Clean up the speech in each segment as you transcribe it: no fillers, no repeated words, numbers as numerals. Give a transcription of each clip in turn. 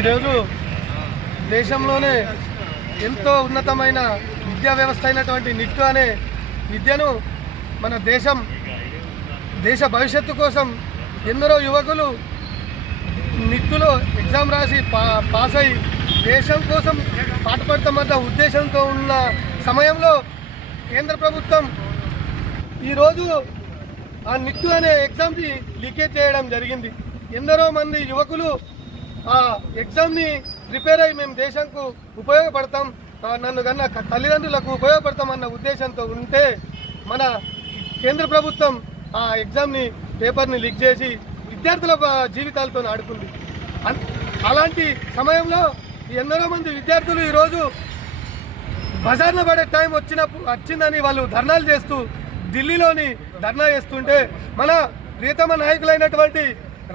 ఈరోజు దేశంలోనే ఎంతో ఉన్నతమైన విద్యా వ్యవస్థ అయినటువంటి నిట్టు అనే విద్యను మన దేశ భవిష్యత్తు కోసం ఎందరో యువకులు నిట్టులో ఎగ్జామ్ రాసి పాస్ అయి దేశం కోసం పాటుపడతామన్న ఉద్దేశంతో ఉన్న సమయంలో కేంద్ర ప్రభుత్వం ఈరోజు ఆ నిట్టు అనే ఎగ్జామ్ని లీకేజ్ చేయడం జరిగింది. ఎందరో మంది యువకులు ఆ ఎగ్జామ్ని ప్రిపేర్ అయ్యి మేము దేశంకు ఉపయోగపడతాం, నన్ను కన్నా తల్లిదండ్రులకు ఉపయోగపడతామన్న ఉద్దేశంతో ఉంటే మన కేంద్ర ప్రభుత్వం ఆ ఎగ్జామ్ని పేపర్ని లీక్ చేసి విద్యార్థుల జీవితాలతో ఆడుకుంది. అలాంటి సమయంలో ఎందరో మంది విద్యార్థులు ఈరోజు బజార్లో పడే టైం వచ్చిందని వాళ్ళు ధర్నాలు చేస్తూ ఢిల్లీలోని ధర్నా చేస్తుంటే మన ప్రియతమ నాయకులైనటువంటి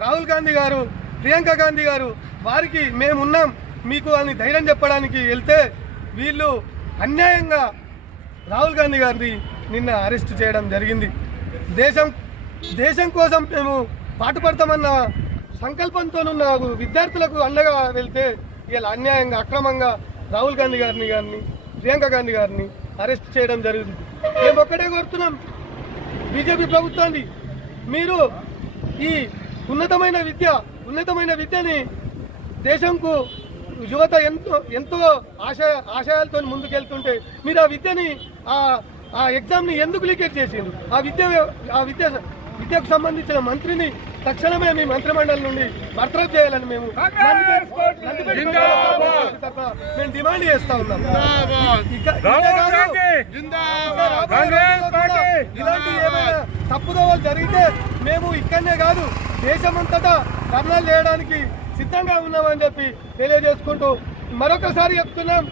రాహుల్ గాంధీ గారు, ప్రియాంక గాంధీ గారు వారికి మేమున్నాం మీకు అని ధైర్యం చెప్పడానికి వెళ్తే వీళ్ళు అన్యాయంగా రాహుల్ గాంధీ గారిని నిన్న అరెస్ట్ చేయడం జరిగింది. దేశం కోసం మేము పాటుపడతామన్న సంకల్పంతోనున్న విద్యార్థులకు అండగా వెళ్తే ఇలా అన్యాయంగా అక్రమంగా రాహుల్ గాంధీ గారిని ప్రియాంక గాంధీ గారిని అరెస్ట్ చేయడం జరిగింది. మేము ఒక్కటే కోరుతున్నాం బీజేపీ ప్రభుత్వాన్ని, మీరు ఈ ఉన్నతమైన విద్యని దేశంకు యువత ఎంతో ఆశయాలతో ముందుకెళ్తుంటే మీరు ఆ విద్యని ఆ ఎగ్జామ్ని ఎందుకు లీకేజ్ చేసిండ్రు? ఆ విద్యకు సంబంధించిన మంత్రిని తక్షణమే మీ మంత్రిమండలి నుండి బర్తరఫ్ చేయాలని మేము డిమాండ్ చేస్తా ఉన్నాం. ఇలాంటి ఏమైనా తప్పుదోవలు జరిగితే మేము ఇక్కడనే కాదు దేశమంతటా ధర్నాలు చేయడానికి సిద్ధంగా ఉన్నామని చెప్పి తెలియజేసుకుంటూ మరొకసారి చెప్తున్నాం,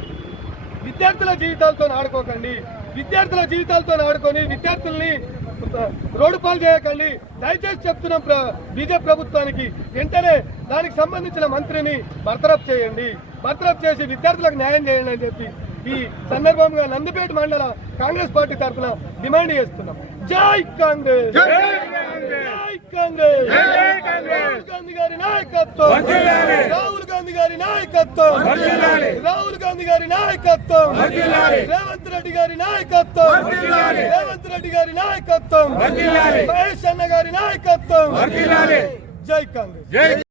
విద్యార్థుల జీవితాలతో ఆడుకోకండి, విద్యార్థుల జీవితాలతో ఆడుకొని విద్యార్థుల్ని రోడ్డు పాలు చేయకండి. దయచేసి చెప్తున్నాం బీజేపీ ప్రభుత్వానికి వెంటనే దానికి సంబంధించిన మంత్రిని బర్తరఫ్ చేయండి, బర్తరఫ్ చేసి విద్యార్థులకు న్యాయం చేయండి అని చెప్పి ఈ సందర్భంగా నందిపేట మండల కాంగ్రెస్ పార్టీ తరఫున డిమాండ్ చేస్తున్నాం. జై కాంగ్రెస్, జై కాంగ్రెస్, రాహుల్ గాంధీ గారి నాయకత్వం, రాహుల్ గాంధీ గారి నాయకత్వం, రాహుల్ గాంధీ గారి నాయకత్వం, రేవంత్ రెడ్డి గారి నాయకత్వం, రేవంత్ రెడ్డి గారి నాయకత్వం, మహేష్ అన్న గారి నాయకత్వం. జై కాంగ్రెస్.